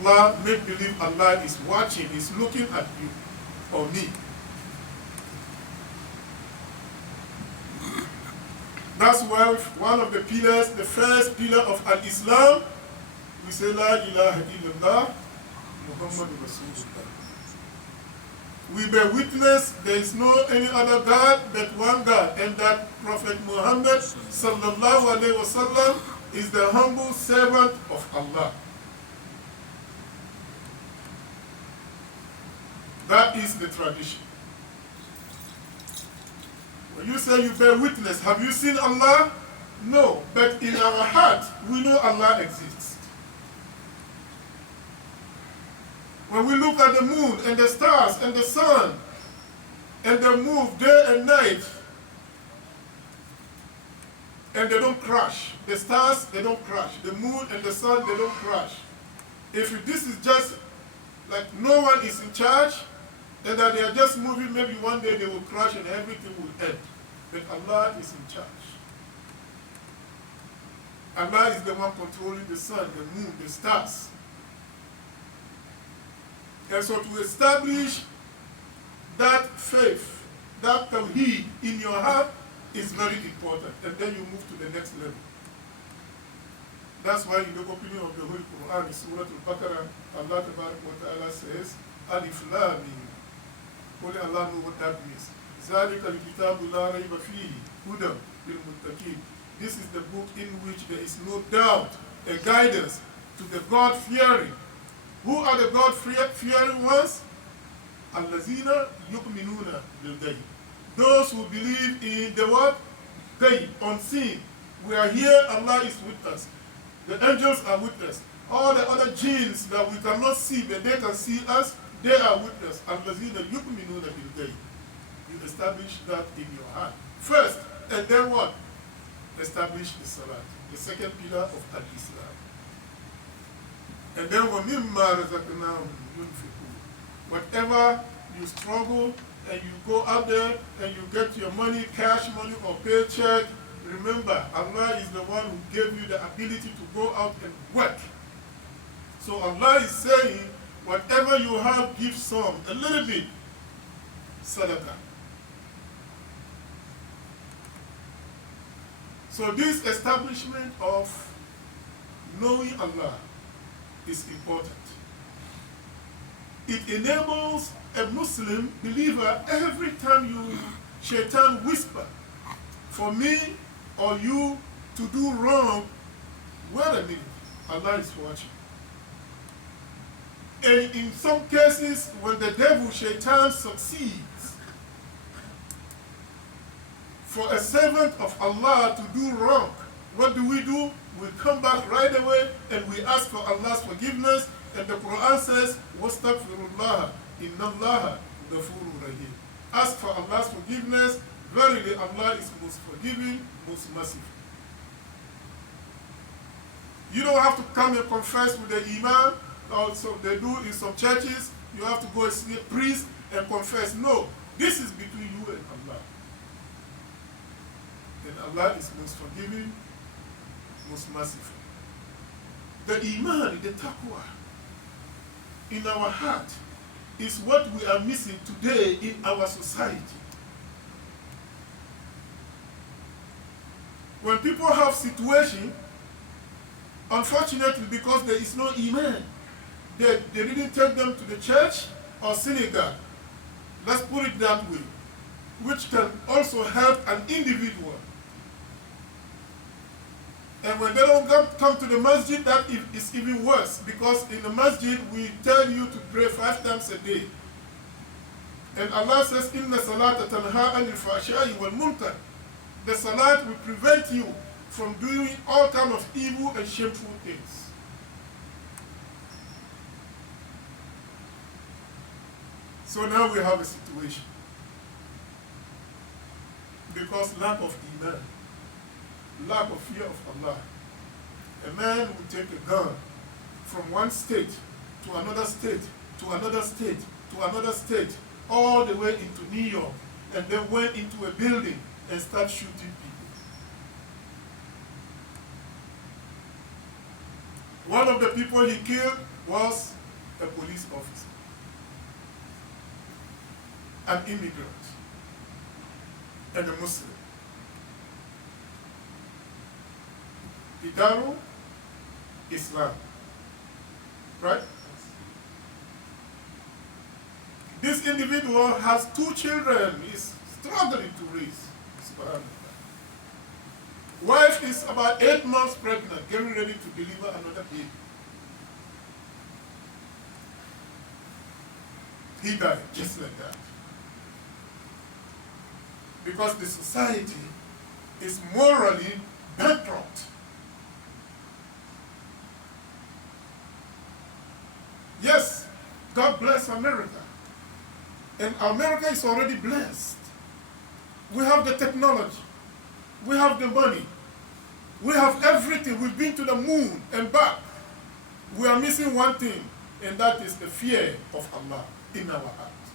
Allah, make believe Allah is watching, is looking at you or me. That's why one of the pillars, the first pillar of Al-Islam, we say La ilaha illallah Muhammadu Rasulullah. We bear witness there is no any other God but one God, and that Prophet Muhammad sallallahu alaihi wasallam is the humble servant of Allah. That is the tradition. When you say you bear witness, have you seen Allah? No, but in our heart we know Allah exists. When we look at the moon and the stars and the sun, and they move day and night, and they don't crash. The stars, they don't crash. The moon and the sun, they don't crash. If this is just like no one is in charge, and that they are just moving, maybe one day they will crash and everything will end. But Allah is in charge. Allah is the one controlling the sun, the moon, the stars. And so to establish that faith, that tawheed in your heart is very important. And then you move to the next level. That's why in the opening of the Holy Quran, in Surah Al-Baqarah, Allah Ta'ala says, Alif Lam Mim. Only Allah knows what that means. ذَلِكَ الْكِتَابُ لَا رَيْبَ فِيهِ هُدًى لِلْمُتَّقِينَ. This is the book in which there is no doubt, a guidance to the God-fearing. Who are the God-fearing ones? الَّذِينَ يُؤْمِنُونَ بِالْغَيْبِ. Those who believe in the what? Ghaib, unseen. We are here, Allah is with us. The angels are with us. All the other jinns that we cannot see, but they can see us, they are with us. الَّذِينَ يُؤْمِنُونَ بِالْغَيْبِ. You establish that in your heart first, and then what? Establish the salat, the second pillar of Al-Islam. And then وَمِمَّا رَزَقْنَاهُمْ يُنْفِقُونَ. Whatever you struggle and you go out there and you get your money, cash money or paycheck, remember Allah is the one who gave you the ability to go out and work. So Allah is saying, whatever you have, give some, a little bit, sadaqah. So this establishment of knowing Allah is important. It enables a Muslim believer, every time you shaitan whisper for me or you to do wrong, wait a minute, Allah is watching. And in some cases, when the devil, shaitan, succeeds, for a servant of Allah to do wrong, what do? We come back right away and we ask for Allah's forgiveness. And the Quran says, وَاسْتَغْفِرُوا إِنَّ اللَّهَ غَفُورٌ رَحِيمٌ. Ask for Allah's forgiveness. Verily, Allah is most forgiving, most merciful. You don't have to come and confess with the Imam. Also, they do in some churches. You have to go and see a priest and confess. No, this is between you and Allah. And Allah is most forgiving, most merciful. The Iman, the taqwa in our heart is what we are missing today in our society. When people have situation, unfortunately, because there is no Iman, they didn't take them to the church or synagogue. Let's put it that way, which can also help an individual. And when they don't come to the masjid, that is even worse, because in the masjid we tell you to pray 5 times a day. And Allah says, "Inna salata tanha anil fahsha'i wal munkar." The salat will prevent you from doing all kinds of evil and shameful things. So now we have a situation, because lack of Iman, lack of fear of Allah. A man will take a gun from one state to another state, to another state, to another state, all the way into New York, and then went into a building and start shooting people. One of the people he killed, was a police officer, an immigrant, and a Muslim. Idaru, Islam. Right? This individual has 2 children. He's struggling to raise. Subhanallah. Wife is about 8 months pregnant, getting ready to deliver another baby. He died just like that. Because the society is morally bankrupt. Yes, God bless America. And America is already blessed. We have the technology. We have the money. We have everything. We've been to the moon and back. We are missing one thing, and that is the fear of Allah in our hearts.